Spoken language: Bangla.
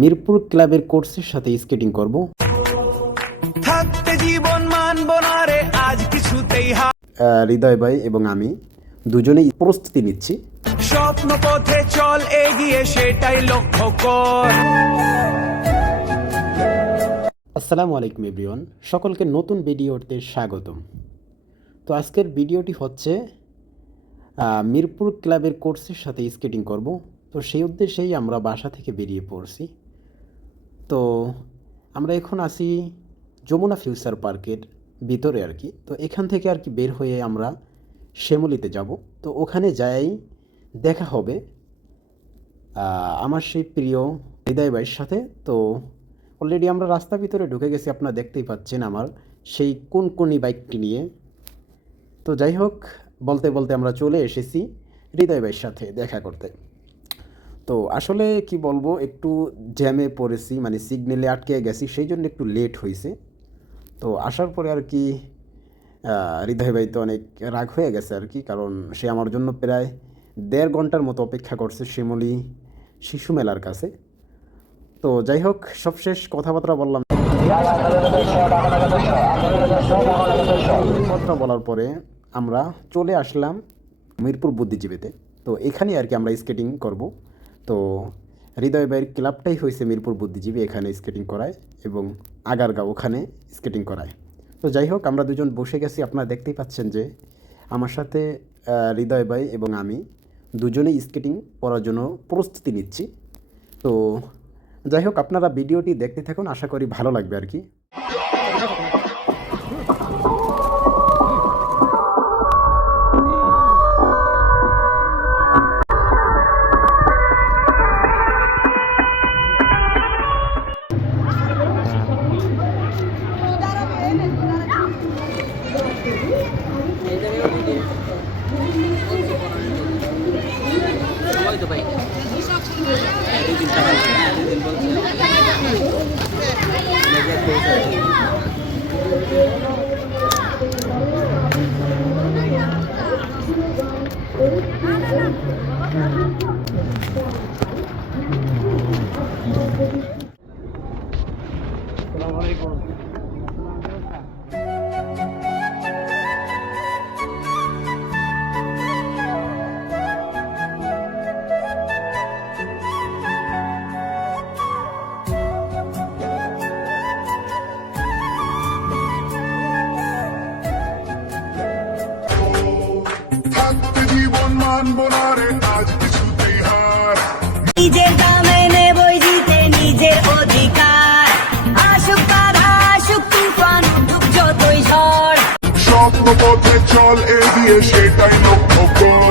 মিরপুর ক্লাবের কোর্সের সাথে স্কেটিং করব। থাকতে জীবন মানবো না রে আজ কিছুতেই হৃদয় ভাই এবং আমি দুজনেই প্রস্তুতি নিচ্ছি। স্বপ্ন পথে চল এগিয়ে সেটাই লক্ষ্য কর। আসসালামু আলাইকুম এভরিওয়ান, সকলকে নতুন ভিডিওতে স্বাগতম। তো আজকের ভিডিওটি হচ্ছে মিরপুর ক্লাবের কোর্সের সাথে স্কেটিং করব। তো সেই উদ্দেশ্যেই আমরা বাসা থেকে বেরিয়ে পড়ছি। তো আমরা এখন আছি যমুনা ফিউচার পার্কের ভিতরে আর কি। তো এখান থেকে আর কি বের হয়ে আমরা শ্যামলীতে যাব। তো ওখানে যাই দেখা হবে আমার সেই প্রিয় হৃদয় ভাইয়ের সাথে। তো অলরেডি আমরা রাস্তার ভিতরে ঢুকে গেছি, আপনারা দেখতেই পাচ্ছেন আমার সেই কোনকনি বাইকটি নিয়ে। তো যাই হোক, বলতে বলতে আমরা চলে এসেছি হৃদয় ভাইয়ের সাথে দেখা করতে। তো আসলে কি বলবো, একটু জ্যামে পড়েছি, মানে সিগন্যালে আটকে গেছি, সেই জন্য একটু লেট হয়েছে। তো আসার পরে আর কি হৃদয় ভাই তো অনেক রাগ হয়ে গেছে আর কি, কারণ সে আমার জন্য প্রায় 1.5 ঘন্টার মতো অপেক্ষা করছে শ্যামলী শিশু মেলার কাছে। তো যাই হোক, সবশেষ কথাবার্তা বললাম, কথা বলার পরে আমরা চলে আসলাম মিরপুর বুদ্ধিজীবীতে। তো এখানে আর কি আমরা স্কেটিং করব। তো হৃদয় ভাইয়ের ক্লাবটাই হয়েছে মিরপুর বুদ্ধিজীবী, এখানে স্কেটিং করায় এবং আগারগাঁও ওখানে স্কেটিং করায়। তো যাই হোক, আমরা দুজন বসে গেছি, আপনারা দেখতেই পাচ্ছেন যে আমার সাথে হৃদয় ভাই এবং আমি দুজনেই স্কেটিং করার জন্য প্রস্তুতি নিচ্ছি। তো যাই হোক, আপনারা ভিডিওটি দেখতে থাকুন, আশা করি ভালো লাগবে আর কি। নিজের দামে নেবই জিতে নিজের অধিকার। আসুক বাধা আসুক তুফান উঠুক যতই ঝড়, স্বপ্ন পথে চল এগিয়ে সেটাই লক্ষ্য কর।